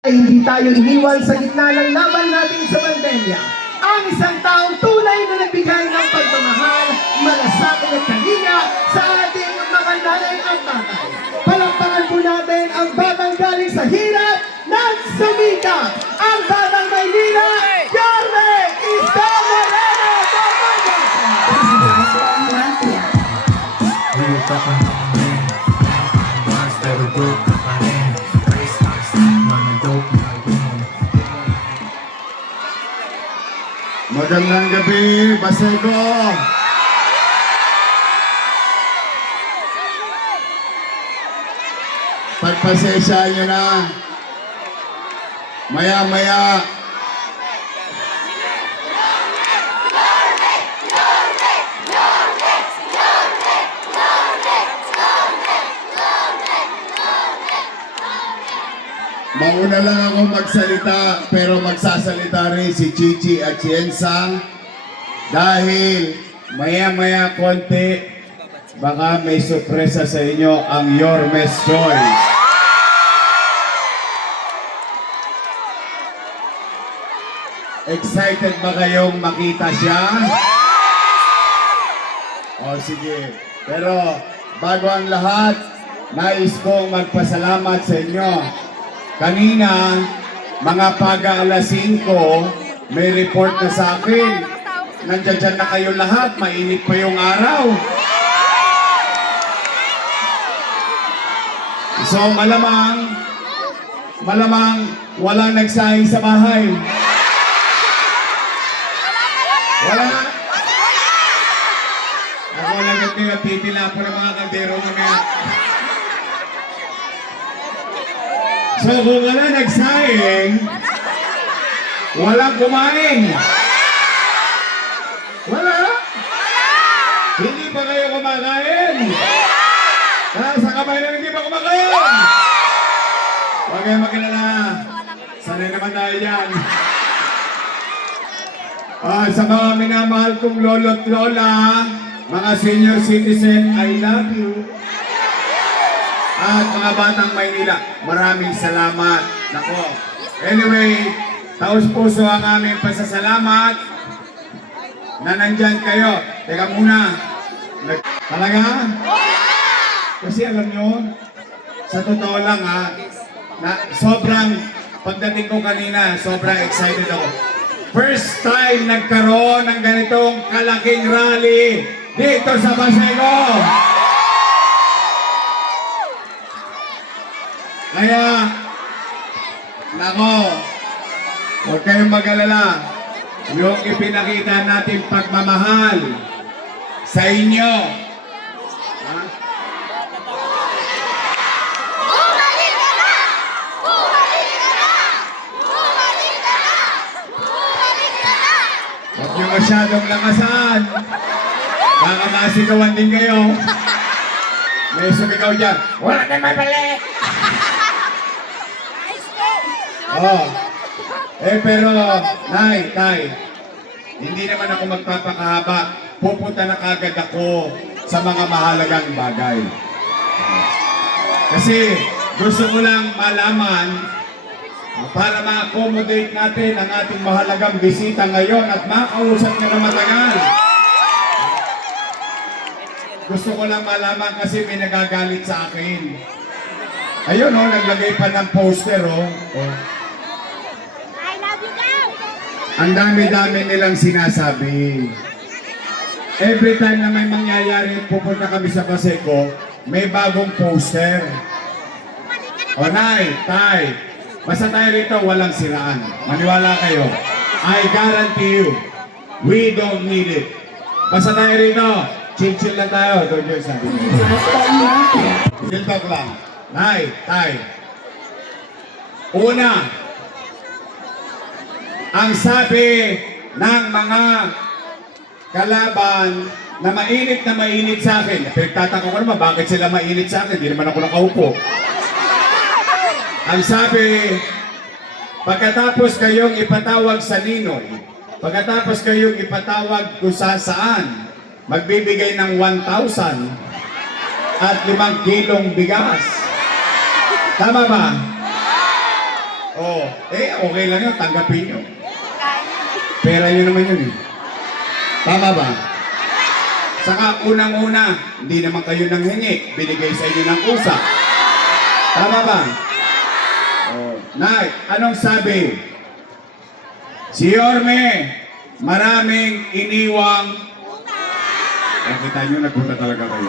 ay hindi tayo iniwan sa gitna ng laban natin sa pandemya. Ang isang taong tunay na nagbigay ng pagmamahal, malasakit at kalinga sa ating mga nanay at tatay. Palakpakan po natin ang batang galing sa hirap ng sumika, ang batang Maynila, Yorme Isko Moreno Magandang gabi, Baseco! Pagpasensya nyo na. Maya-maya. Mauna lang ako magsalita, pero magsasalita rin si Chichi at Cienza dahil maya-maya konti baka may sorpresa sa inyo ang Yorme's Choice. Excited ba kayong makita siya? O sige, pero bago ang lahat, nais kong magpasalamat sa inyo. Kanina, mga pag-aalas 5, may report na sa akin. Nandiyan na kayo lahat, mainit pa yung araw. So malamang walang nagsahing sa bahay. Wala. Ako lang kayo, titila po ng mga kaldero mamaya. So kung wala nagsaing, walang kumain. Wala? Hindi pa kayo kumakain? Sa kamay na hindi pa kumakain? Huwag kayo magkalala. Sanay naman tayo dyan. Sa mga minamahal kong lolo at lola, mga senior citizen, I love you. At mga batang Maynila, maraming salamat. Nako. Anyway, taos-puso ang aming pasasalamat na nandyan kayo. Teka muna. Talaga? Kasi alam nyo, sa totoo lang na sobrang, pagdating ko kanina, sobrang excited ako. First time nagkaroon ng ganitong kalaking rally dito sa Baseco. Kaya, nako, huwag kayong mag-alala. Yung ipinakita natin pagmamahal sa inyo. Bumalik ka na! Bumalik ka na! Bumalik ka na! Bumalik ka na! Huwag nyo masyadong lakasan. Baka masigawan din kayo. May sumigaw dyan. Wala kayo may balik! Oh. Pero, Tay, hindi naman ako magpapakahaba. Pupunta na kagad ako sa mga mahalagang bagay. Kasi gusto ko lang malaman para ma-accommodate natin ang ating mahalagang bisita ngayon at makausap niya na matagal. Gusto ko lang malaman kasi may nagagalit sa akin. Ayun naglagay pa ng poster Ang dami-dami nilang sinasabi. Every time na may mangyayari, pupunta kami sa Baseco, may bagong poster. Nay, Tay, basta tayo rito, walang siraan. Maniwala kayo. I guarantee you, we don't need it. Basta tayo rito, chill-chill lang tayo. Don't you sabi. Chill talk lang. Nay, Tay. Una, ang sabi ng mga kalaban na mainit sa akin. Pagtataka ko naman, bakit sila mainit sa akin? Hindi naman ako nakaupo. Ang sabi, pagkatapos kayong ipatawag sa Ninoy, pagkatapos kayong ipatawag kung saan, magbibigay ng 1,000 at 5 kilong bigas. Tama ba? Oh, okay lang yun, tanggapin nyo. Pera nyo naman yun eh. Tama ba? Saka unang-una, hindi naman kayo nang hingi, binigay sa inyo ng kusa. Tama ba? Oh. Nay, anong sabi? Si Yorme, maraming iniwang... Kita nyo, nagpunta talaga kayo.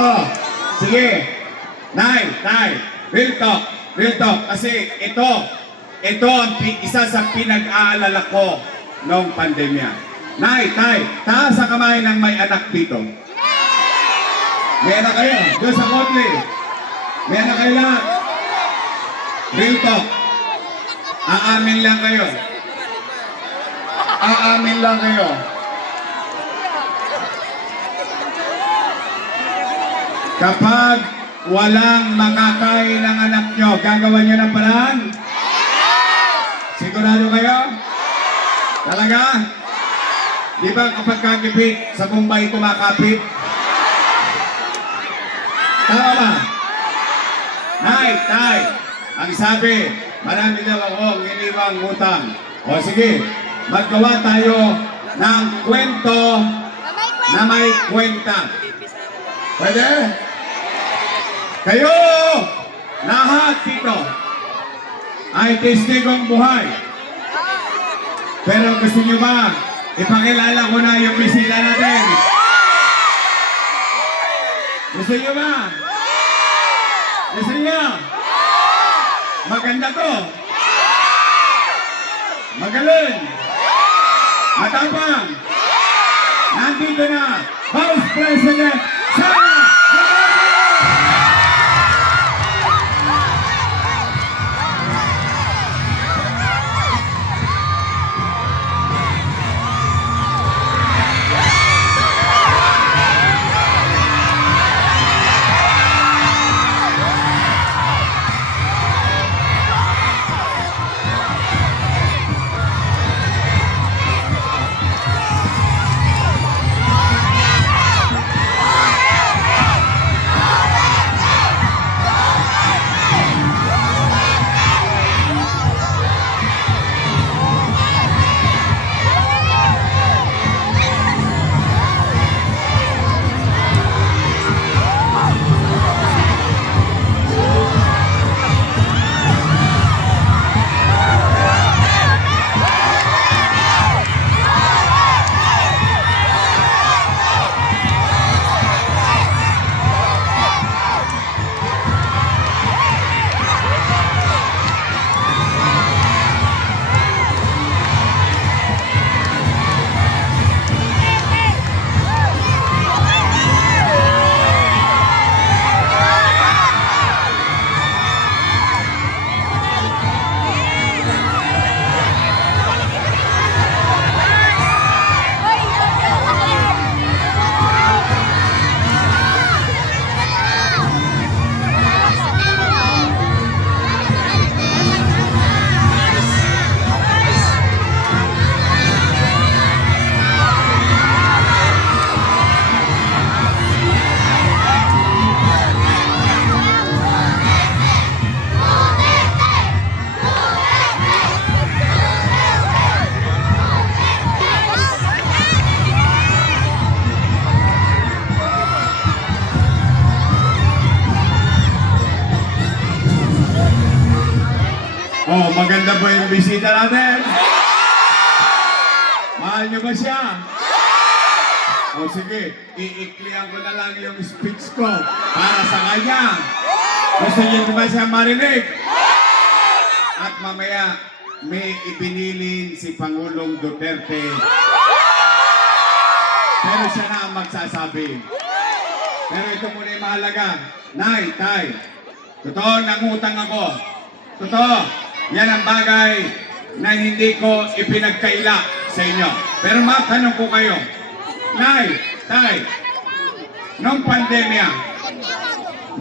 Oh, sige. Nay, real talk. Kasi ito ang isa sa pinag-aalala ko noong pandemya. Nay, taas sa kamay ng may anak dito. May anak kayo, doon sa Kotle. May anak kayo lahat. Real talk. Aamin lang kayo. Aamin lang kayo. Kapag walang makakain ng anak nyo, gagawa nyo ng paraan? Sigurado kayo? Talaga? Di ba kapag kakipit, sa Bombay kumakapit? Tama ba? Tay, ang sabi, marami daw akong iniwang utang. O sige, maggawa tayo ng kwento na may kwenta. Pwede? Kayo, lahat dito, ay testigong buhay. Pero gusto nyo ba, ipakilala ko na yung bisita natin? Gusto nyo ba? Gusto nyo? Maganda to. Magaling. Matapang. Nandito na, Vice President Sara Oh, maganda ba yung bisita natin? Mahal niyo ba siya? O sige, iiklihan ko na lang yung speech ko para sa kanya. Gusto niyo ba siya marinig? At mamaya, may ipinilin si Pangulong Duterte. Pero siya na ang magsasabi. Pero ito muna yung mahalaga. Nay, tay, totoo, nangutang ako. Totoo. Yan ang bagay na hindi ko ipinagkaila sa inyo. Pero matanong ko kayo, Nay, Tay, nung pandemya,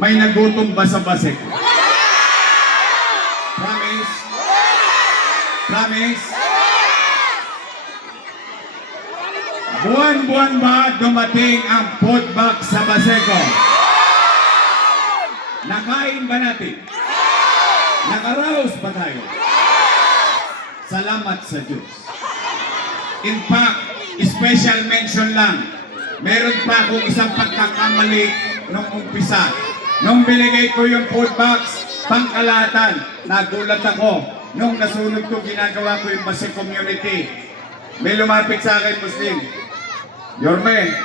may nagutom ba sa Basek? Promise? Promise? Buwan-buwan ba dumating ang food box sa Baseco? Nakain ba natin? Nakaraos ba tayo? Salamat sa Diyos. In fact, special mention lang. Meron pa akong isang pagkakamali nung umpisa. Nung binigay ko yung food box, pangkalahatan, nagulat ako. Nung nasunod ko, ginagawa ko yung Base community. May lumapit sa akin, Muslim. Yorme,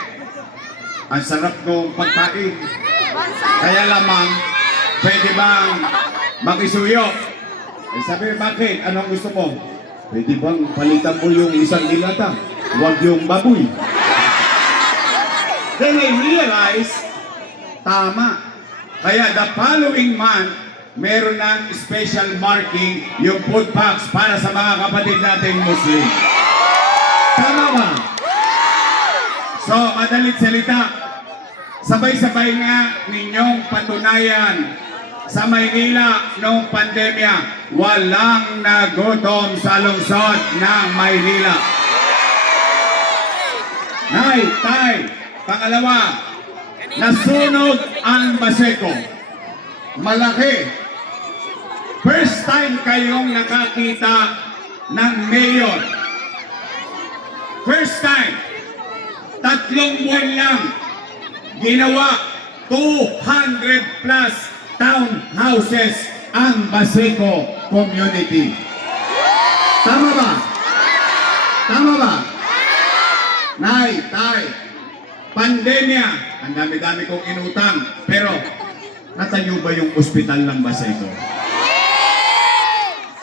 ang sarap ng pagkain. Kaya lamang, pwede bang makisuyo? Eh, sabi, bakit? Anong gusto mo? Pwede bang palitan mo yung isang dilata? Huwag yung baboy. Then I realized, tama. Kaya the following month, meron ng special marking yung food box para sa mga kapatid nating Muslim. Tama ba? So, madalit salita, sabay-sabay nga ninyong patunayan sa Maynila noong pandemya, walang nagutom sa lungsod ng Maynila. Nay, tay, pangalawa, nasunog ang Baseco. Malaki. First time kayong nakakita ng mayor. First time. 3 buwan lang. Ginawa 200 plus townhouses ang Baseco community. Tama ba? Tama ba? Nay, tay, pandemya, ang dami-dami kong inutang, pero natayo ba yung ospital ng Baseco?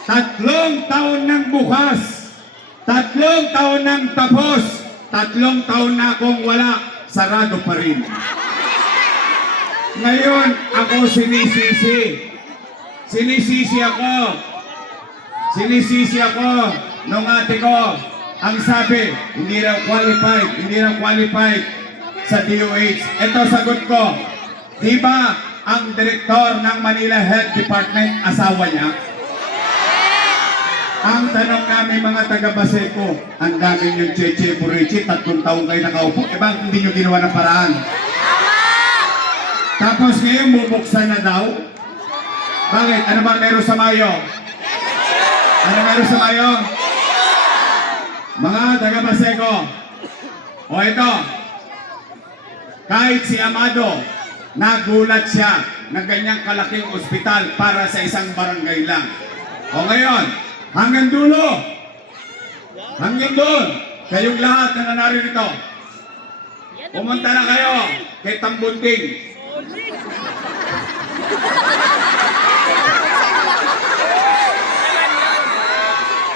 3 taon nang bukas, 3 taon nang tapos, 3 taon na akong wala, sarado pa rin. Ngayon, ako sinisisi. Sinisisi ako nung ate ko. Ang sabi, hindi raw qualified sa DOH. Ito sagot ko. Di ba ang direktor ng Manila Health Department asawa niya? Ang tanong namin mga taga-Baseco, ang dami yung Cheche Burichi, 3 taong kayo nakaupo, eh bakit hindi nyo ginawa ng paraan? Tapos ngayon bubuksan na daw? Bakit? Ano ba meron sa Mayo? Ano meron sa Mayo? Mga taga-Baseco, o ito, kahit si Amado, nagulat siya ng ganyang kalaking ospital para sa isang barangay lang. O ngayon, hanggang dulo, hanggang doon, kayong lahat na narito, pumunta na kayo kay Tambunting.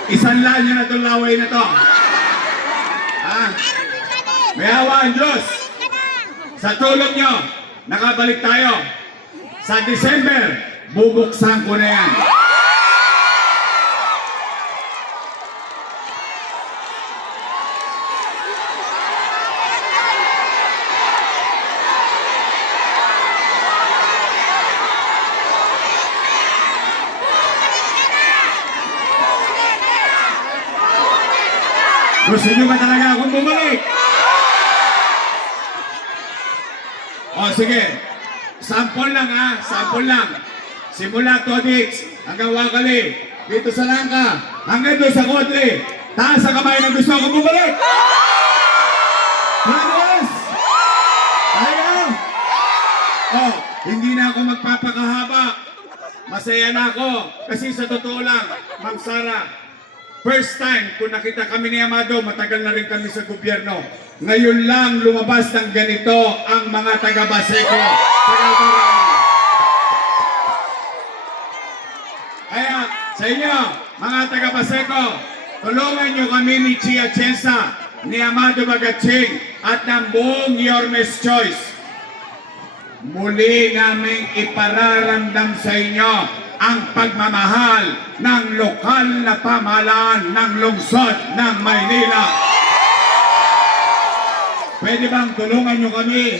Isanlan nyo na itong laway na to. May awa ang Diyos. Sa tulong nyo, nakabalik tayo. Sa December, bubuksan ko na yan. Gusto nyo ba talaga akong bumalik? O sige, sample lang sample lang. Simula Todix, hanggang Wakali, dito sa Langka, hanggang doon sa Kodli. Taas sa kamay na gusto akong bumalik! Promise! Ayaw! O, hindi na ako magpapakahaba. Masaya na ako kasi sa totoo lang, Ma'am Sara, first time kung nakita kami ni Amado, matagal na rin kami sa gobyerno. Ngayon lang lumabas ng ganito ang mga taga-Baseco. Kaya sa inyo, mga taga-Baseco, tulungan nyo kami ni Chia Chensa, ni Amado Bagatsing, at ng buong Yormes Choice. Muli naming ipararamdam sa inyo ang pagmamahal ng lokal na pamahalaan ng lungsod ng Maynila. Pwede bang tulungan nyo kami?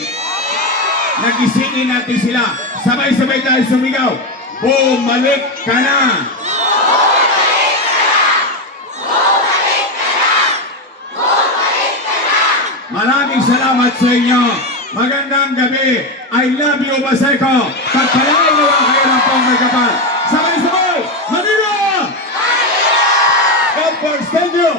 Nagisingin natin sila. Sabay-sabay tayo sumigaw. Bumalik ka na! Bumalik ka na! Bumalik ka na! Bumalik ka na! Maraming salamat sa inyo. Magandang gabi. I love you, Baseco. Pagpalain nawa kayo ng Ponggol Kapal. Sabay-sabay! Manila! God bless. Thank you.